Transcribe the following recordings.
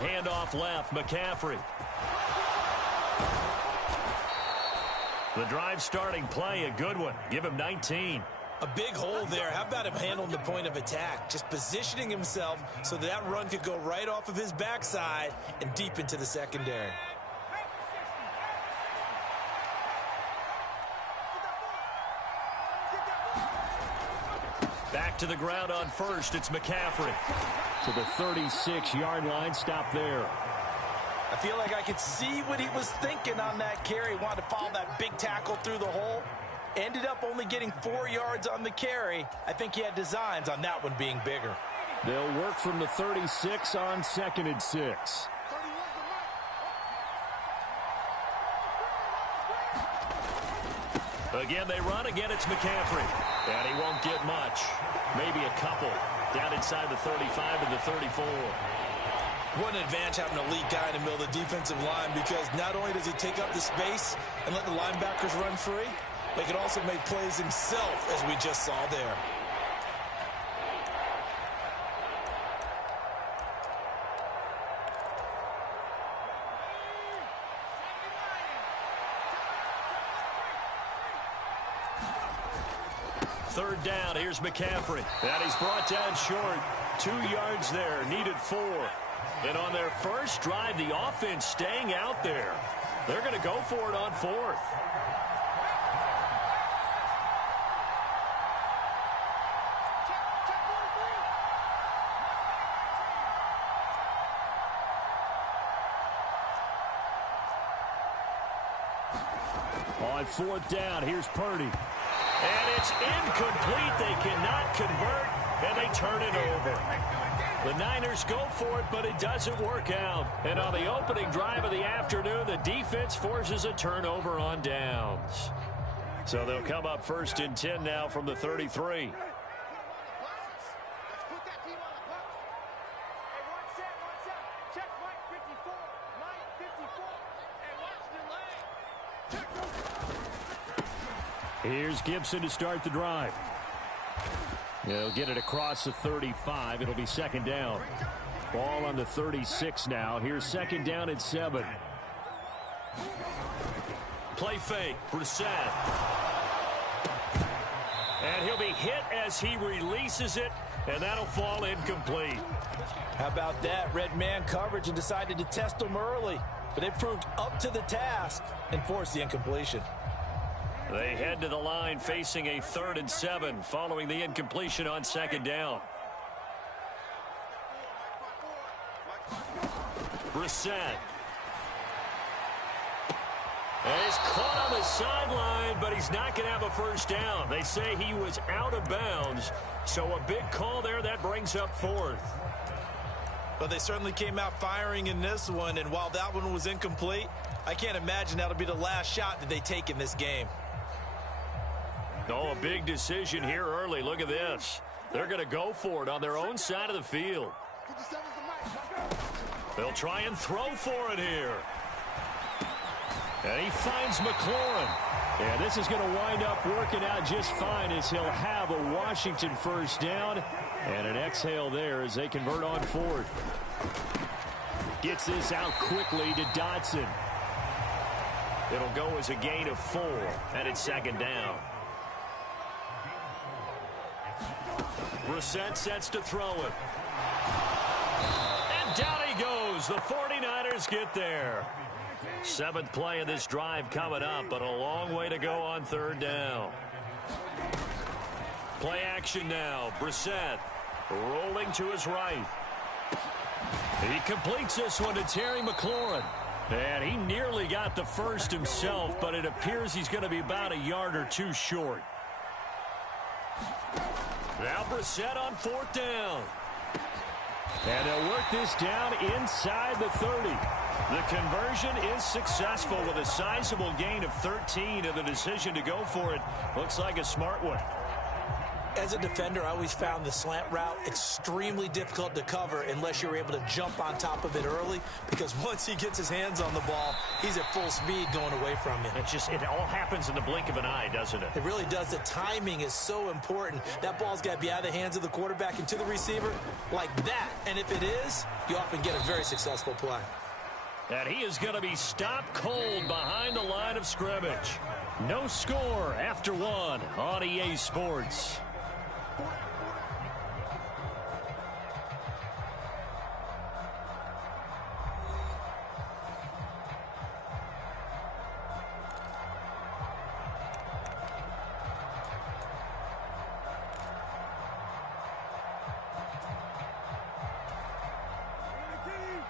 handoff left, McCaffrey. The drive starting play, a good one. Give him 19. A big hole there. How about him handling the point of attack? Just positioning himself so that run could go right off of his backside and deep into the secondary. Back to the ground on first. It's McCaffrey. To the 36-yard line. Stop there. I feel like I could see what he was thinking on that carry. Wanted to follow that big tackle through the hole. Ended up only getting 4 yards on the carry. I think he had designs on that one being bigger. They'll work from the 36 on 2nd and 6. Again, they run. Again, it's McCaffrey. And he won't get much. Maybe a couple. Down inside the 35 to the 34. What an advantage having a lead guy in the middle of the defensive line, because not only does he take up the space and let the linebackers run free, but he can also make plays himself, as we just saw there. Third down, here's McCaffrey. And he's brought down short. 2 yards there, needed 4. And on their first drive, the offense staying out there. They're going to go for it on 4th. On 4th down, here's Purdy. And it's incomplete. They cannot convert, and they turn it over. The Niners go for it, but it doesn't work out. And on the opening drive of the afternoon, the defense forces a turnover on downs. So they'll come up 1st and 10 now from the 33. Here's Gibson to start the drive. He'll get it across the 35. It'll be 2nd down. Ball on the 36 now. Here's 2nd down and 7. Play fake. Brissett. And he'll be hit as he releases it, and that'll fall incomplete. How about that? Red man coverage and decided to test him early. But they proved up to the task and forced the incompletion. They head to the line facing a 3rd and 7 following the incompletion on 2nd down. Brissett. And he's caught on the sideline, but he's not going to have a first down. They say he was out of bounds, so a big call there. That brings up 4th. But they certainly came out firing in this one, and while that one was incomplete, I can't imagine that'll be the last shot that they take in this game. Oh, a big decision here early. Look at this. They're going to go for it on their own side of the field. They'll try and throw for it here. And he finds McLaurin. Yeah, this is going to wind up working out just fine as he'll have a Washington first down. And an exhale there as they convert on 4th. Gets this out quickly to Dotson. It'll go as a gain of 4, and it's 2nd down. Brissett sets to throw it. And down he goes. The 49ers get there. 7th play of this drive coming up, but a long way to go on 3rd down. Play action now. Brissett rolling to his right. He completes this one to Terry McLaurin. And he nearly got the first himself, but it appears he's going to be about a yard or 2 short. Now Brissett on 4th down. And they'll work this down inside the 30. The conversion is successful with a sizable gain of 13, and the decision to go for it looks like a smart one. As a defender, I always found the slant route extremely difficult to cover unless you're able to jump on top of it early, because once he gets his hands on the ball, he's at full speed going away from you. It all happens in the blink of an eye, doesn't it? It really does. The timing is so important. That ball's got to be out of the hands of the quarterback and to the receiver like that. And if it is, you often get a very successful play. And he is going to be stopped cold behind the line of scrimmage. No score after one on EA Sports.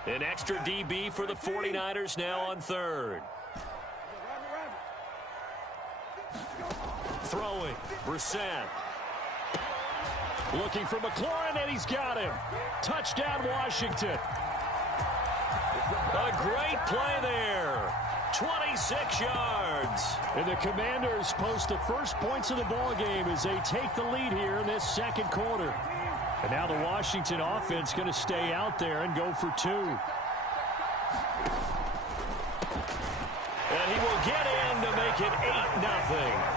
An extra DB for the 49ers now on third. Throwing, Brissett. Looking for McLaurin, and he's got him. Touchdown, Washington. A great play there. 26 yards. And the Commanders post the first points of the ball game as they take the lead here in this second quarter. And now the Washington offense going to stay out there and go for two. And he will get in to make it 8-0.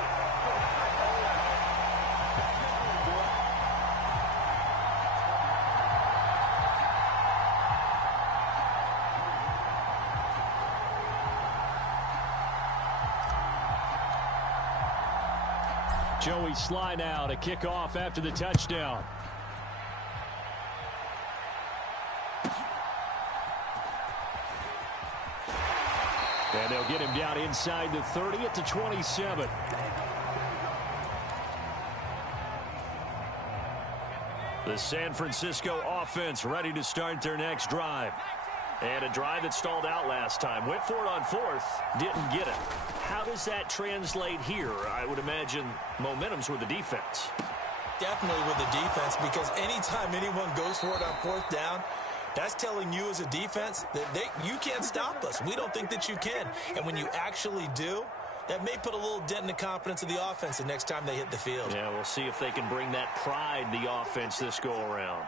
Joey Sly now to kick off after the touchdown. And they'll get him down inside the 30 at the 27. The San Francisco offense ready to start their next drive. And a drive that stalled out last time. Went for it on fourth. Didn't get it. How does that translate here? I would imagine momentum's with the defense. Definitely with the defense, because anytime anyone goes for it on fourth down, that's telling you as a defense that you can't stop us. We don't think that you can. And when you actually do, that may put a little dent in the confidence of the offense the next time they hit the field. Yeah, we'll see if they can bring that pride the offense this go-around.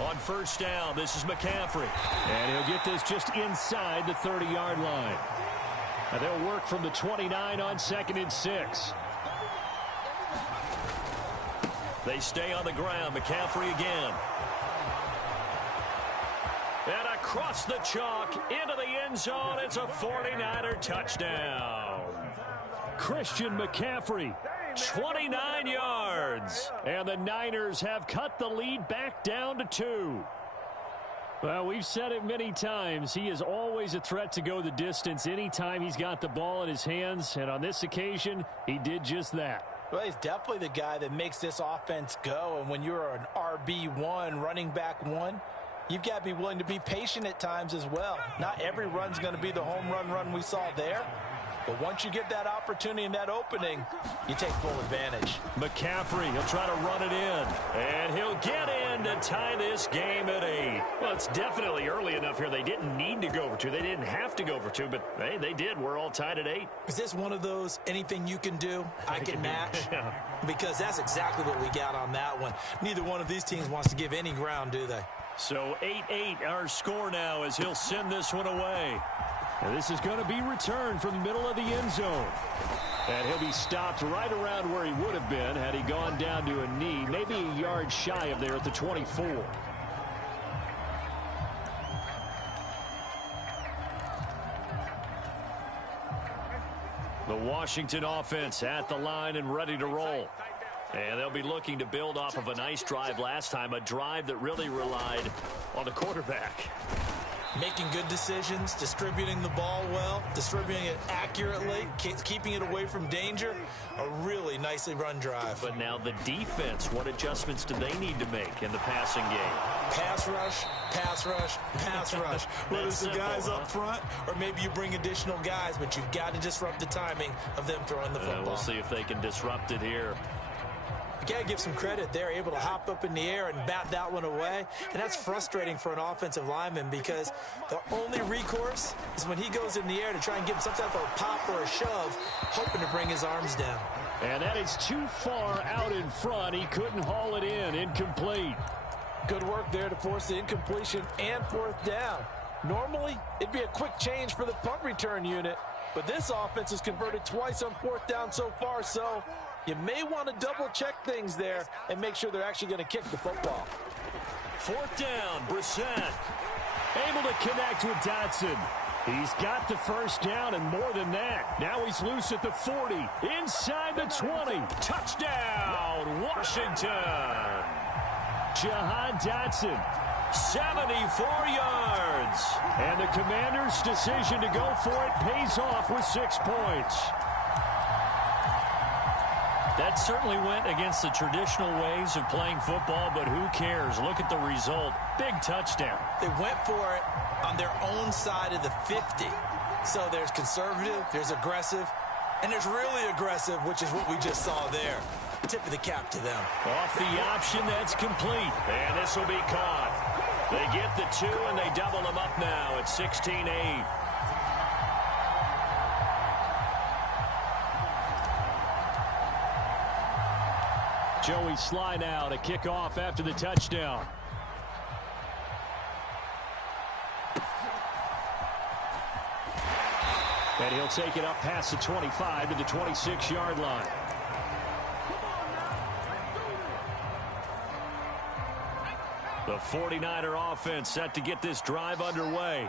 On first down, this is McCaffrey. And he'll get this just inside the 30-yard line. Now they'll work from the 29 on 2nd and 6. They stay on the ground. McCaffrey again. And across the chalk into the end zone. It's a 49er touchdown. Christian McCaffrey. 29 yards. And the Niners have cut the lead back down to 2. Well, we've said it many times. He is always a threat to go the distance anytime he's got the ball in his hands. And on this occasion, he did just that. Well, he's definitely the guy that makes this offense go. And when you're an RB1, running back one, you've got to be willing to be patient at times as well. Not every run's going to be the home run we saw there. But once you get that opportunity and that opening, you take full advantage. McCaffrey, he'll try to run it in. And he'll get in to tie this game at 8. Well, it's definitely early enough here. They didn't need to go for 2. They didn't have to go for 2, but hey, they did. We're all tied at 8. Is this one of those anything you can do, I can match? Yeah. Because that's exactly what we got on that one. Neither one of these teams wants to give any ground, do they? So 8-8 our score now as he'll send this one away. And this is going to be returned from the middle of the end zone. And he'll be stopped right around where he would have been had he gone down to a knee, maybe a yard shy of there at the 24. The Washington offense at the line and ready to roll. And they'll be looking to build off of a nice drive last time, a drive that really relied on the quarterback. Making good decisions, distributing the ball well, distributing it accurately, keeping it away from danger. A really nicely run drive. But now the defense, what adjustments do they need to make in the passing game? Pass rush, pass rush, pass rush. Whether it's the guys up front or maybe you bring additional guys, but you've got to disrupt the timing of them throwing the football. We'll see if they can disrupt it here. You got to give some credit. They're able to hop up in the air and bat that one away. And that's frustrating for an offensive lineman because the only recourse is when he goes in the air to try and give him some type of a pop or a shove, hoping to bring his arms down. And that is too far out in front. He couldn't haul it in. Incomplete. Good work there to force the incompletion and fourth down. Normally, it'd be a quick change for the punt return unit, but this offense has converted twice on fourth down so far, so you may want to double-check things there and make sure they're actually going to kick the football. Fourth down, Brissett able to connect with Dotson. He's got the first down and more than that. Now he's loose at the 40, inside the 20. Touchdown, Washington. Jahan Dotson, 74 yards. And the Commanders' decision to go for it pays off with 6 points. That certainly went against the traditional ways of playing football, but who cares? Look at the result. Big touchdown. They went for it on their own side of the 50. So there's conservative, there's aggressive, and there's really aggressive, which is what we just saw there. Tip of the cap to them. Off the option, that's complete. And this will be caught. They get the 2, and they double them up now at 16-8. Joey Sly now to kick off after the touchdown. And he'll take it up past the 25 to the 26-yard line. The 49er offense set to get this drive underway.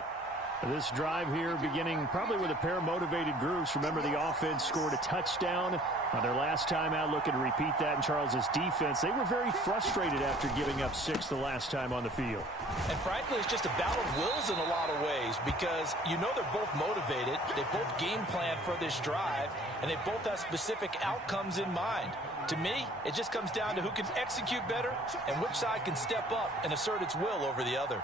This drive here beginning probably with a pair of motivated groups. Remember, the offense scored a touchdown on their last time out, looking to repeat that in Charles's defense. They were very frustrated after giving up 6 the last time on the field. And frankly, it's just a battle of wills in a lot of ways because you know they're both motivated. They both game plan for this drive, and they both have specific outcomes in mind. To me, it just comes down to who can execute better and which side can step up and assert its will over the other.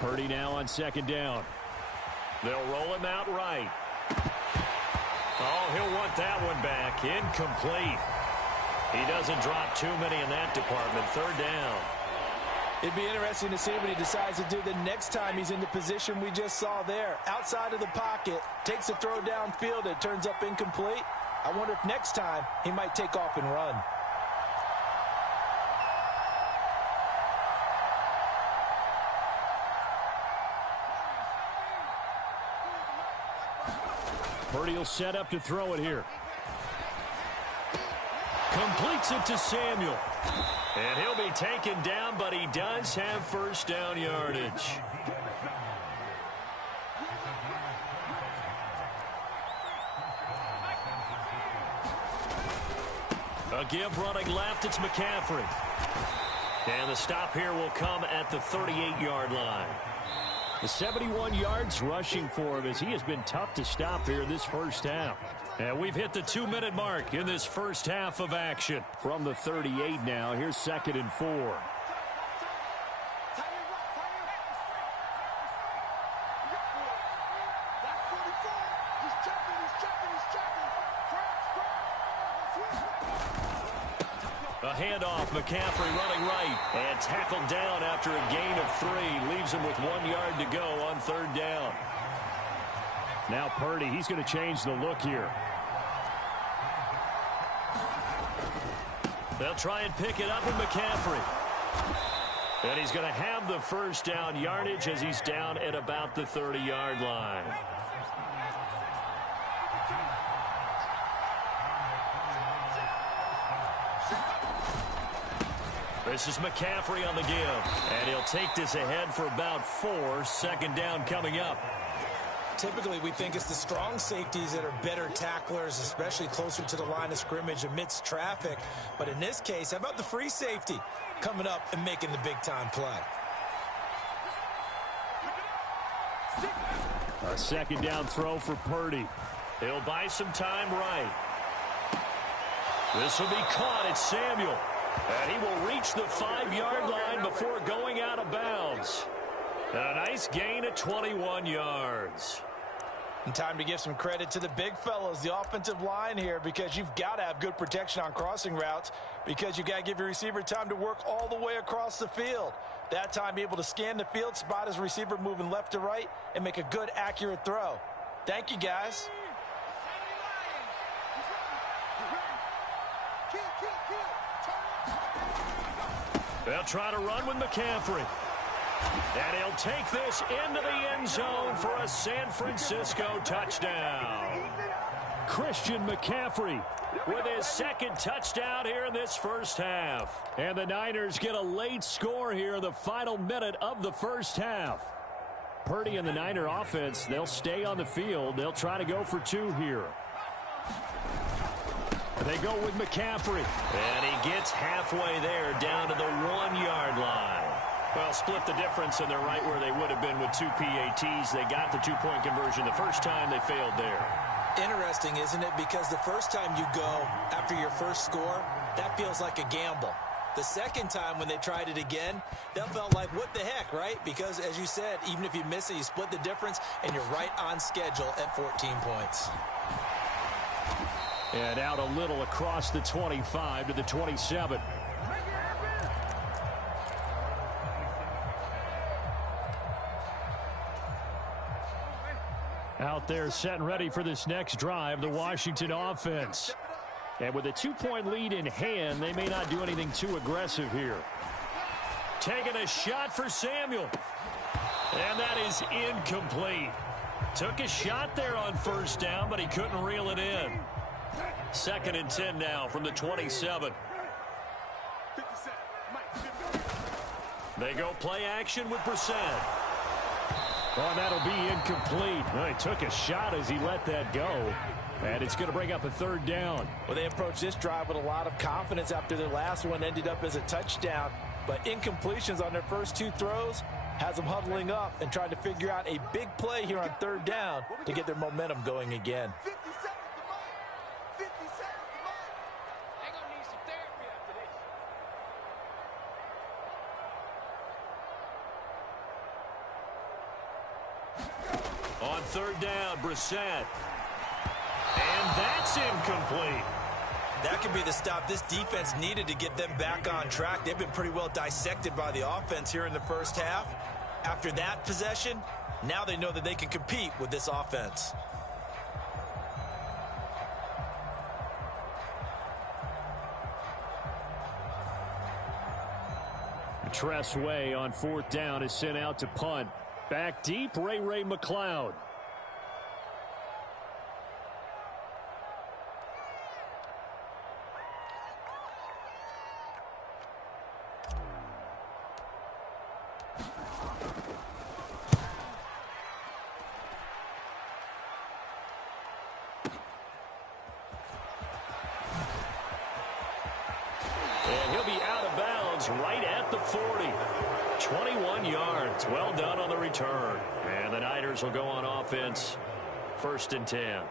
Purdy now on second down. They'll roll him out right. Oh, he'll want that one back. Incomplete. He doesn't drop too many in that department. Third down. It'd be interesting to see what he decides to do the next time he's in the position we just saw there. Outside of the pocket, takes a throw downfield, it turns up incomplete. I wonder if next time he might take off and run. Purdy will set up to throw it here. Completes it to Samuel. And he'll be taken down, but he does have first down yardage. A give running left, it's McCaffrey. And the stop here will come at the 38-yard line. The 71 yards rushing for him as he has been tough to stop here this first half. And we've hit the 2-minute mark in this first half of action. From the 38 now, here's 2nd and 4. A handoff, McCaffrey running right and tackled down after a gain of 3. Leaves him with 1 yard to go on third down. Now Purdy, he's going to change the look here. They'll try and pick it up with McCaffrey. And he's going to have the first down yardage as he's down at about the 30-yard line. This is McCaffrey on the give. And he'll take this ahead for about 4. Second down coming up. Typically, we think it's the strong safeties that are better tacklers, especially closer to the line of scrimmage amidst traffic. But in this case, how about the free safety coming up and making the big-time play? A second down throw for Purdy. He'll buy some time right. This will be caught at Samuel. And he will reach the 5-yard line before going out of bounds. And a nice gain of 21 yards. And time to give some credit to the big fellows, the offensive line here, because you've got to have good protection on crossing routes, because you've got to give your receiver time to work all the way across the field. That time, be able to scan the field, spot his receiver moving left to right, and make a good, accurate throw. Thank you, guys. They'll try to run with McCaffrey. And he'll take this into the end zone for a San Francisco touchdown. Christian McCaffrey With his second touchdown here in this first half. And the Niners get a late score here in the final minute of the first half. Purdy and the Niner offense, they'll stay on the field. They'll try to go for 2 here. They go with McCaffrey. And he gets halfway there down to the 1-yard line. Well, split the difference, and they're right where they would have been with 2 PATs. They got the 2-point conversion the first time. They failed there. Interesting, isn't it? Because the first time you go after your first score, that feels like a gamble. The second time when they tried it again, that felt like, what the heck, right? Because, as you said, even if you miss it, you split the difference, and you're right on schedule at 14 points. And out a little across the 25 to the 27. Out there set and ready for this next drive, the Washington offense. And with a 2-point lead in hand, they may not do anything too aggressive here. Taking a shot for Samuel. And that is incomplete. Took a shot there on first down, but he couldn't reel it in. 2nd and 10 now from the 27. They go play action with Brissett. Oh, that'll be incomplete. Well, he took a shot as he let that go. And it's going to bring up a 3rd down. Well, they approached this drive with a lot of confidence after their last one ended up as a touchdown. But incompletions on their first 2 throws has them huddling up and trying to figure out a big play here on 3rd down to get their momentum going again. On 3rd down, Brissett. And that's incomplete. That could be the stop this defense needed to get them back on track. They've been pretty well dissected by the offense here in the first half. After that possession, now they know that they can compete with this offense. Tress Way on 4th down is sent out to punt. Back deep, Ray McLeod. And he'll be out of bounds right at the 40. 21 yards. Well done on the return. And the Niners will go on offense. 1st and 10.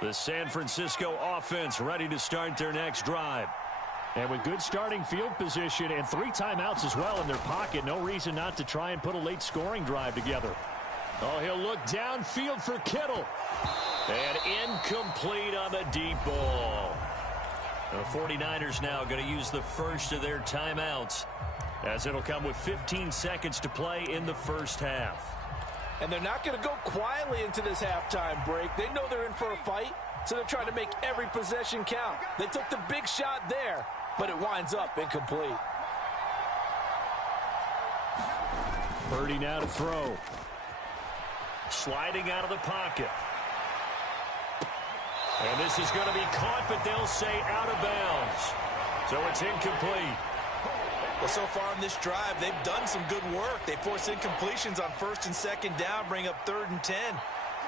The San Francisco offense ready to start their next drive. And with good starting field position and 3 timeouts as well in their pocket, no reason not to try and put a late scoring drive together. Oh, he'll look downfield for Kittle. And incomplete on the deep ball. The 49ers now going to use the first of their timeouts, as it'll come with 15 seconds to play in the first half. And they're not going to go quietly into this halftime break. They know they're in for a fight, so they're trying to make every possession count. They took the big shot there, but it winds up incomplete. Purdy now to throw. Sliding out of the pocket. And this is going to be caught, but they'll say out of bounds. So it's incomplete. Well, so far in this drive, they've done some good work. They force incompletions on 1st and 2nd down, bring up 3rd and 10.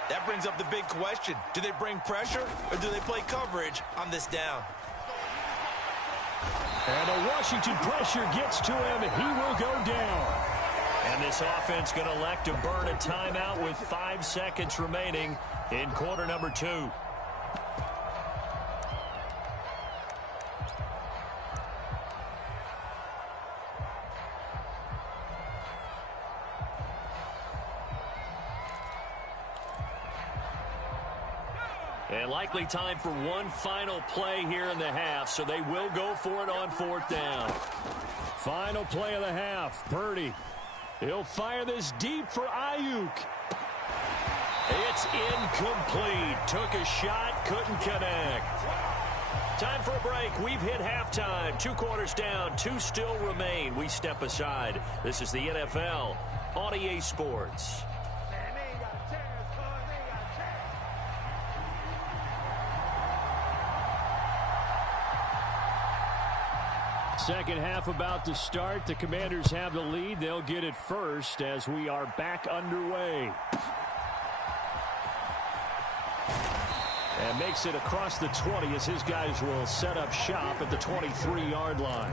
That brings up the big question. Do they bring pressure or do they play coverage on this down? And the Washington pressure gets to him. He will go down. And this offense going to elect to burn a timeout with 5 seconds remaining in quarter number 2. And likely time for one final play here in the half, so they will go for it on 4th down. Final play of the half. Purdy. He'll fire this deep for Ayuk. It's incomplete. Took a shot, couldn't connect. Time for a break. We've hit halftime. 2 quarters down, 2 still remain. We step aside. This is the NFL on EA Sports. Second half about to start. The Commanders have the lead. They'll get it first as we are back underway. And makes it across the 20 as his guys will set up shop at the 23-yard line.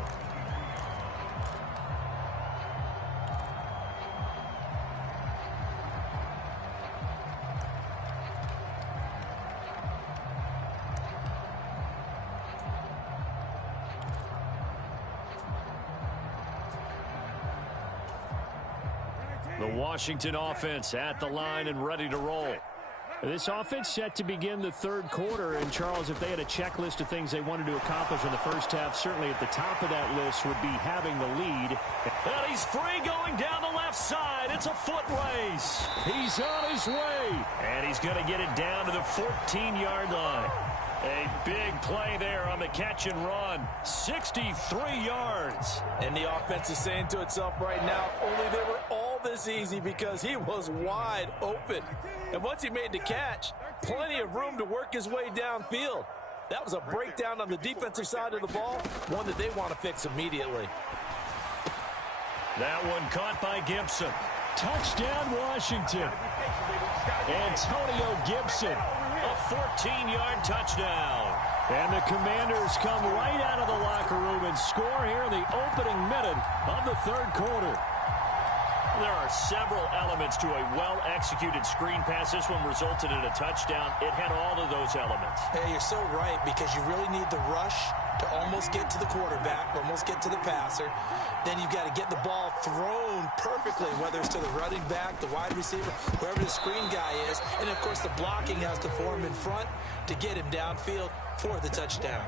The Washington offense at the line and ready to roll. This offense set to begin the 3rd quarter. And, Charles, if they had a checklist of things they wanted to accomplish in the first half, certainly at the top of that list would be having the lead. And he's free going down the left side. It's a foot race. He's on his way. And he's going to get it down to the 14-yard line. A big play there on the catch and run. 63 yards. And the offense is saying to itself right now, only they were all this easy because he was wide open. And once he made the catch, plenty of room to work his way downfield. That was a breakdown on the defensive side of the ball, one that they want to fix immediately. That one caught by Gibson. Touchdown, Washington. Antonio Gibson. A 14-yard touchdown. And the Commanders come right out of the locker room and score here in the opening minute of the 3rd quarter. There are several elements to a well-executed screen pass. This one resulted in a touchdown. It had all of those elements. Hey, you're so right, because you really need the rush to almost get to the quarterback, almost get to the passer. Then you've got to get the ball thrown perfectly, whether it's to the running back, the wide receiver, whoever the screen guy is. And, of course, the blocking has to form in front to get him downfield for the touchdown.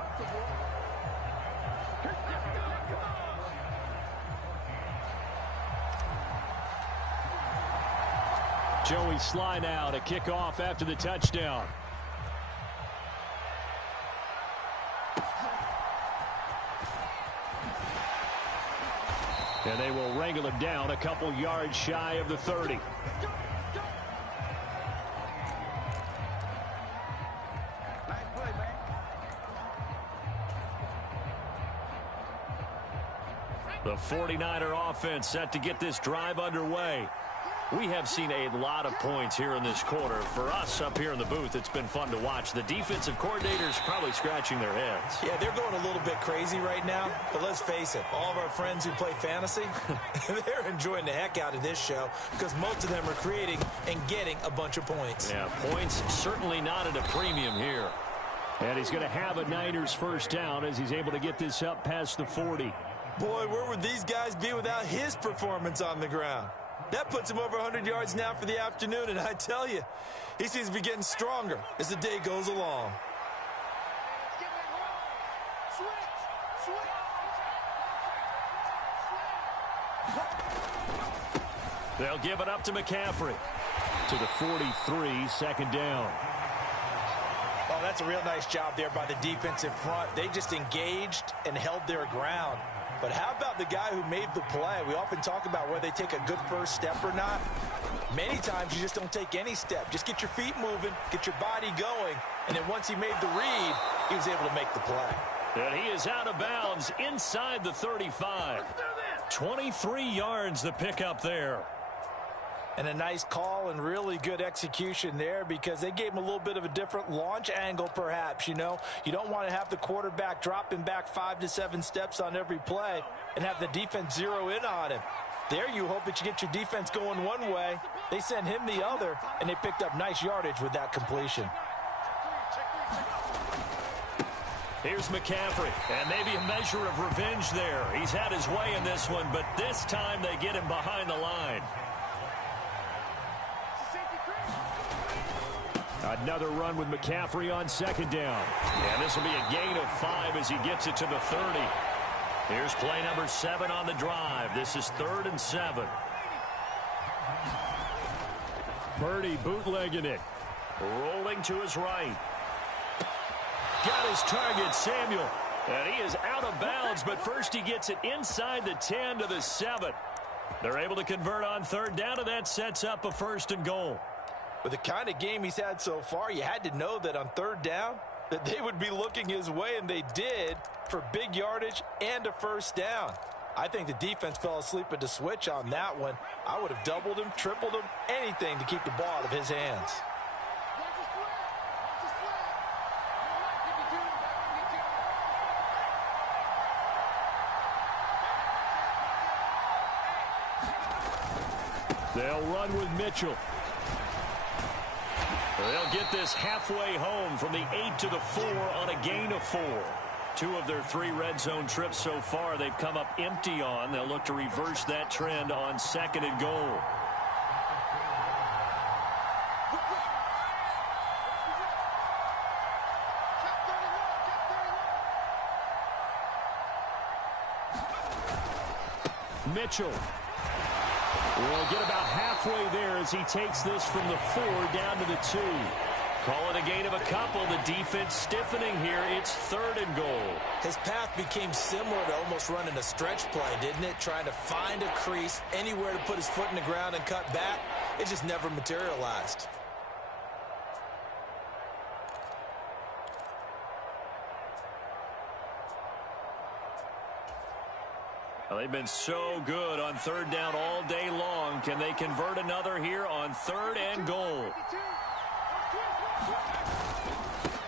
Joey Sly now to kick off after the touchdown. And they will wrangle him down a couple yards shy of the 30. The 49er offense set to get this drive underway. We have seen a lot of points here in this quarter. For us up here in the booth, it's been fun to watch. The defensive coordinators probably scratching their heads. Yeah, they're going a little bit crazy right now. But let's face it, all of our friends who play fantasy, they're enjoying the heck out of this show because most of them are creating and getting a bunch of points. Yeah, points certainly not at a premium here. And he's going to have a Niners first down as he's able to get this up past the 40. Boy, where would these guys be without his performance on the ground? That puts him over 100 yards now for the afternoon, and I tell you, he seems to be getting stronger as the day goes along. They'll give it up to McCaffrey. To the 43, 2nd down. Oh, that's a real nice job there by the defensive front. They just engaged and held their ground. But how about the guy who made the play? We often talk about whether they take a good first step or not. Many times you just don't take any step. Just get your feet moving, get your body going, and then once he made the read, he was able to make the play. And he is out of bounds inside the 35. 23 yards the pickup there. And a nice call and really good execution there because they gave him a little bit of a different launch angle perhaps, you know. You don't want to have the quarterback dropping back 5 to 7 steps on every play and have the defense zero in on him. There you hope that you get your defense going one way. They sent him the other, and they picked up nice yardage with that completion. Here's McCaffrey, and maybe a measure of revenge there. He's had his way in this one, but this time they get him behind the line. Another run with McCaffrey on second down. And this will be a gain of 5 as he gets it to the 30. Here's play number 7 on the drive. This is 3rd and 7. Purdy bootlegging it. Rolling to his right. Got his target, Samuel. And he is out of bounds, but first he gets it inside the 10 to the 7. They're able to convert on 3rd down, and that sets up a 1st and goal. With the kind of game he's had so far, you had to know that on 3rd down that they would be looking his way, and they did, for big yardage and a 1st down. I think the defense fell asleep at the switch on that one. I would have doubled him, tripled him, anything to keep the ball out of his hands. They'll run with Mitchell. They'll get this halfway home from the 8 to the 4 on a gain of 4. 2 of their 3 red zone trips so far they've come up empty on. They'll look to reverse that trend on 2nd and goal. Mitchell will get about halfway there as he takes this from the 4 down to the 2. Call it a gain of a couple. The defense stiffening here. It's 3rd and goal. His path became similar to almost running a stretch play, didn't it? Trying to find a crease, anywhere to put his foot in the ground and cut back. It just never materialized. Well, they've been so good on 3rd down all day long. Can they convert another here on 3rd and goal?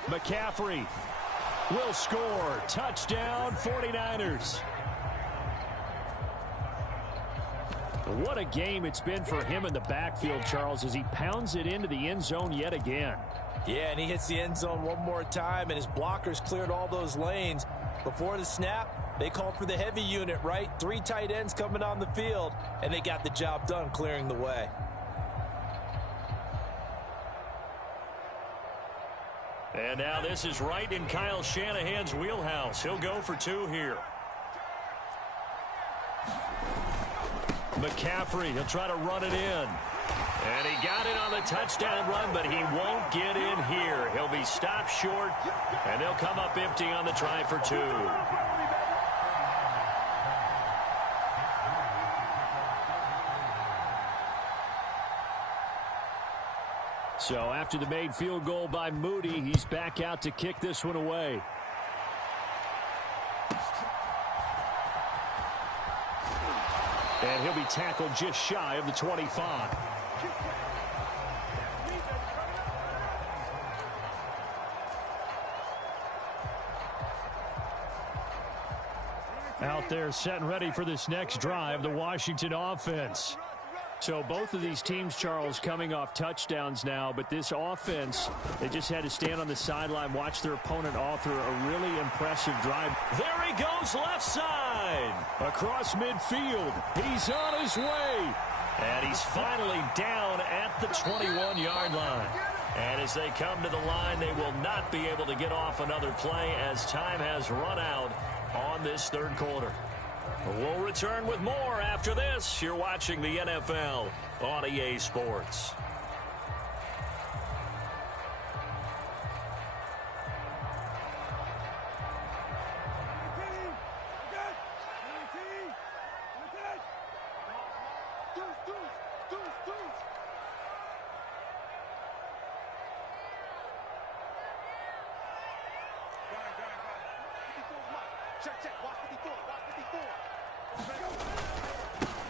McCaffrey will score. Touchdown, 49ers. What a game it's been for him in the backfield, Charles, as he pounds it into the end zone yet again. Yeah, and he hits the end zone one more time, and his blockers cleared all those lanes. Before the snap, they called for the heavy unit, right? 3 tight ends coming on the field, and they got the job done clearing the way. And now this is right in Kyle Shanahan's wheelhouse. He'll go for 2 here. McCaffrey, he'll try to run it in. And he got it on the touchdown run, but he won't get in here. He'll be stopped short, and they'll come up empty on the try for 2. So after the made field goal by Moody, he's back out to kick this one away. And he'll be tackled just shy of the 25. Out there set and ready for this next drive, the Washington offense. So both of these teams, Charles, coming off touchdowns now, but this offense, they just had to stand on the sideline, watch their opponent author a really impressive drive. There he goes, left side. Across midfield. He's on his way. And he's finally down at the 21-yard line. And as they come to the line, they will not be able to get off another play as time has run out on this 3rd quarter. We'll return with more after this. You're watching the NFL on EA Sports.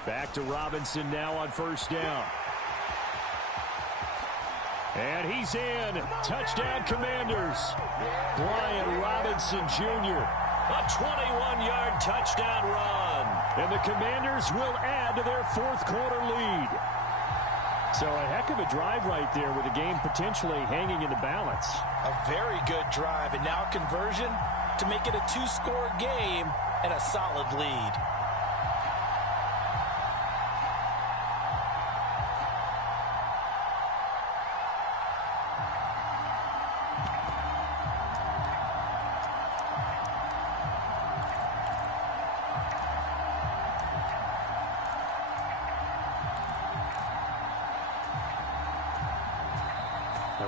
Back to Robinson now on 1st down. And he's in. Touchdown, Commanders. Brian Robinson Jr. A 21-yard touchdown run. And the Commanders will add to their fourth quarter lead. So a heck of a drive right there with the game potentially hanging in the balance. A very good drive, and now conversion to make it a two-score game and a solid lead.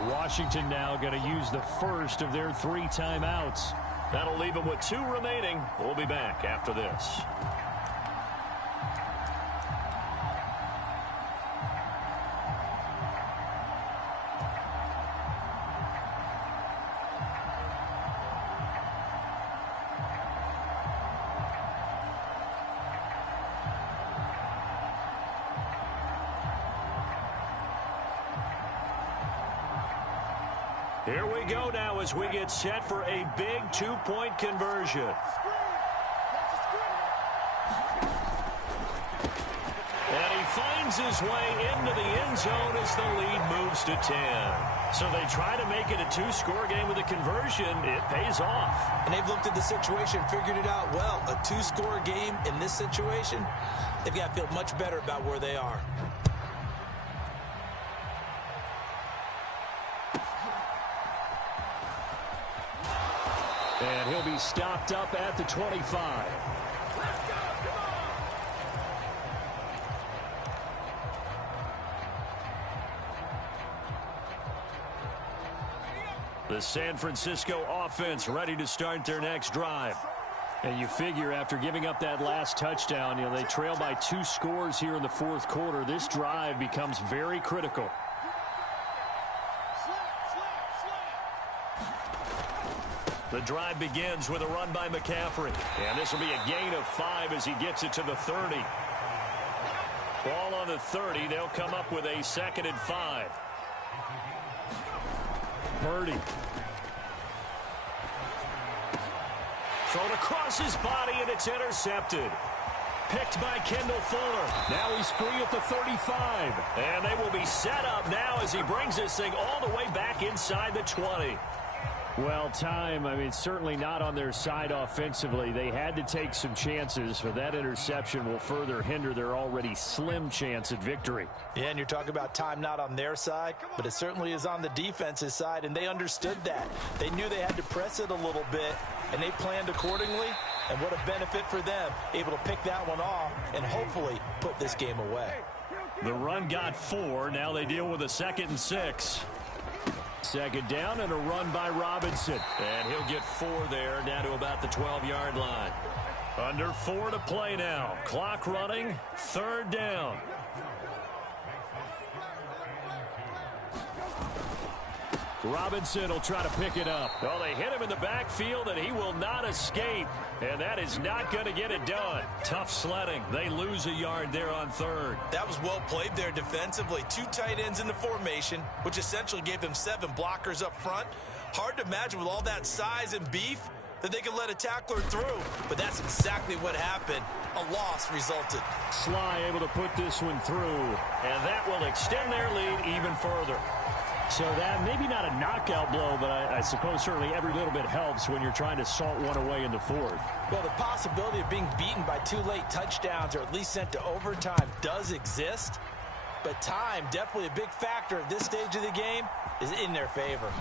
Washington now going to use the first of their 3 timeouts. That'll leave them with 2 remaining. We'll be back after this. Here we go now as we get set for a big 2-point conversion. And he finds his way into the end zone as the lead moves to 10. So they try to make it a 2-score game with a conversion. It pays off. And they've looked at the situation, figured it out well. A 2-score game in this situation, they've got to feel much better about where they are. And he'll be stopped up at the 25. The San Francisco offense ready to start their next drive. And you figure after giving up that last touchdown, they trail by 2 scores here in the fourth quarter. This drive becomes very critical. The drive begins with a run by McCaffrey. And this will be a gain of 5 as he gets it to the 30. Ball on the 30. They'll come up with a 2nd and 5. Purdy. Thrown across his body, and it's intercepted. Picked by Kendall Fuller. Now he's free at the 35. And they will be set up now as he brings this thing all the way back inside the 20. Well, time, certainly not on their side offensively. They had to take some chances, but that interception will further hinder their already slim chance at victory. Yeah, and you're talking about time not on their side, but it certainly is on the defense's side, and they understood that. They knew they had to press it a little bit, and they planned accordingly, and what a benefit for them, able to pick that one off and hopefully put this game away. The run got 4. Now they deal with a 2nd and 6. 2nd down and a run by Robinson. And he'll get 4 there, down to about the 12-yard line. Under 4 to play now. Clock running, 3rd down. Robinson will try to pick it up. Well, they hit him in the backfield, and he will not escape. And that is not going to get it done. Tough sledding. They lose a yard there on 3rd. That was well played there defensively. 2 tight ends in the formation, which essentially gave them 7 blockers up front. Hard to imagine with all that size and beef that they could let a tackler through. But that's exactly what happened. A loss resulted. Sly able to put this one through. And that will extend their lead even further. So that maybe not a knockout blow, but I suppose certainly every little bit helps when you're trying to salt one away in the 4th. Well, the possibility of being beaten by 2 late touchdowns or at least sent to overtime does exist. But time, definitely a big factor at this stage of the game, is in their favor.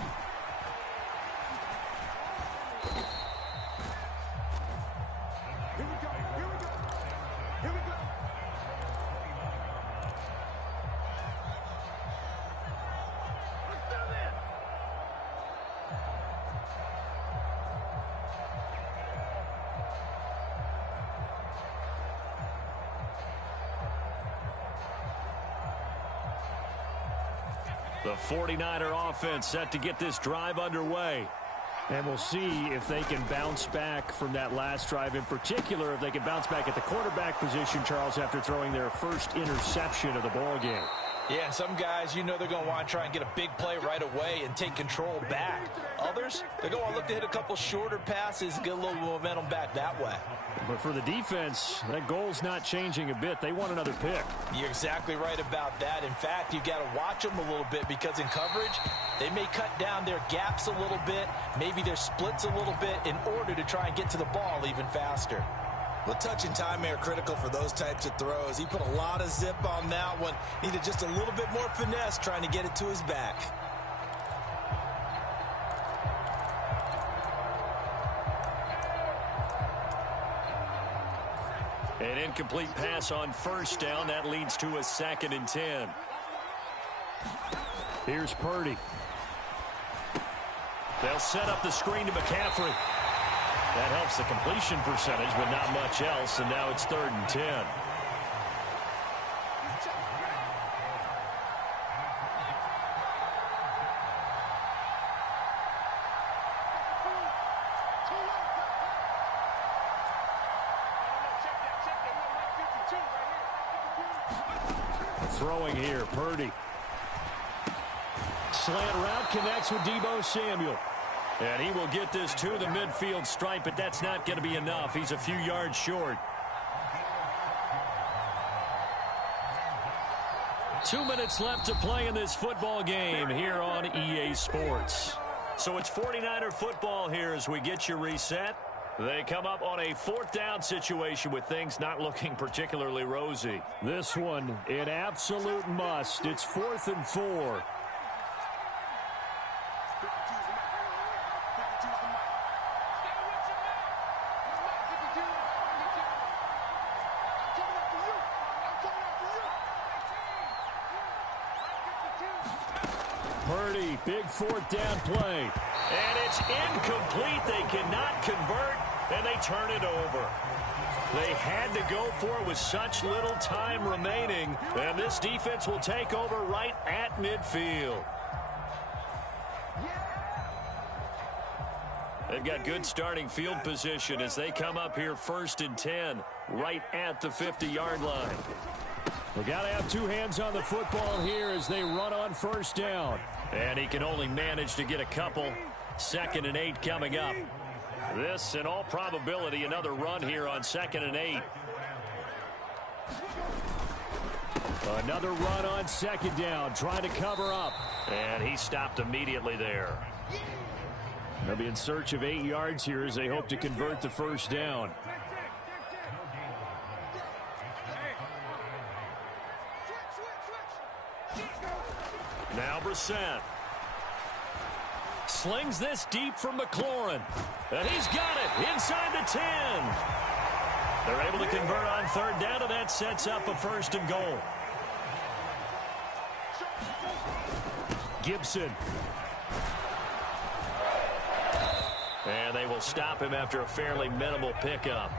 The 49er offense set to get this drive underway. And we'll see if they can bounce back from that last drive. In particular, if they can bounce back at the quarterback position, Charles, after throwing their first interception of the ball game. Yeah, some guys, you know they're going to want to try and get a big play right away and take control back. Others, they're going to look to hit a couple shorter passes, get a little momentum back that way. But for the defense, that goal's not changing a bit. They want another pick. You're exactly right about that. In fact, you've got to watch them a little bit because in coverage, they may cut down their gaps a little bit, maybe their splits a little bit in order to try and get to the ball even faster. Well, touch and time are critical for those types of throws. He put a lot of zip on that one. Needed just a little bit more finesse trying to get it to his back. An incomplete pass on first down. That leads to a 2nd and 10. Here's Purdy. They'll set up the screen to McCaffrey. That helps the completion percentage, but not much else, and now it's 3rd and 10. Throwing here, Purdy. Slant route connects with Deebo Samuel. And he will get this to the midfield stripe, but that's not going to be enough. He's a few yards short. 2 minutes left to play in this football game here on EA Sports. So it's 49er football here as we get you reset. They come up on a 4th down situation with things not looking particularly rosy. This one, an absolute must. It's 4th and 4. Purdy, big 4th down play. And it's incomplete. They cannot convert, and they turn it over. They had to go for it with such little time remaining, and this defense will take over right at midfield. They've got good starting field position as they come up here 1st and 10, right at the 50-yard line. We got to have 2 hands on the football here as they run on 1st down. And he can only manage to get a couple. 2nd and 8 coming up. This, in all probability, another run here on 2nd and 8. Another run on 2nd down, trying to cover up. And he stopped immediately there. They'll be in search of 8 yards here as they hope to convert the 1st down. Now Brissett. Slings this deep from McLaurin. And he's got it inside the 10. They're able to convert on 3rd down, and that sets up a 1st and goal. Gibson. And they will stop him after a fairly minimal pickup.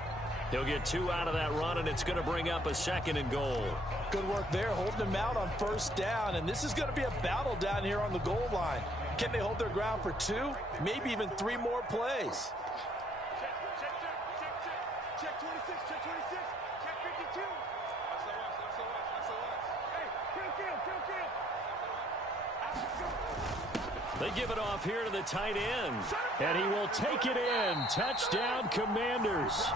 He'll get 2 out of that run, and it's going to bring up a 2nd and goal. Good work there, holding him out on 1st down, and this is going to be a battle down here on the goal line. Can they hold their ground for 2, maybe even 3 more plays? Check 26, check 26, check 52. Hey, They give it off here to the tight end. And he will take it in. Touchdown, Commanders.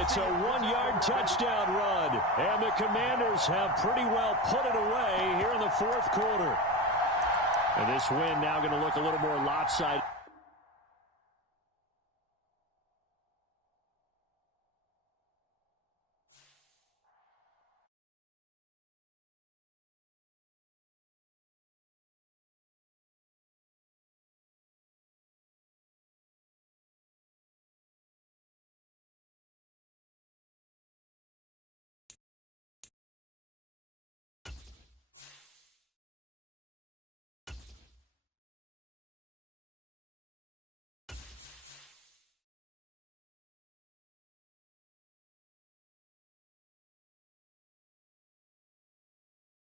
It's a 1-yard touchdown run. And the Commanders have pretty well put it away here in the 4th quarter. And this win now going to look a little more lopsided.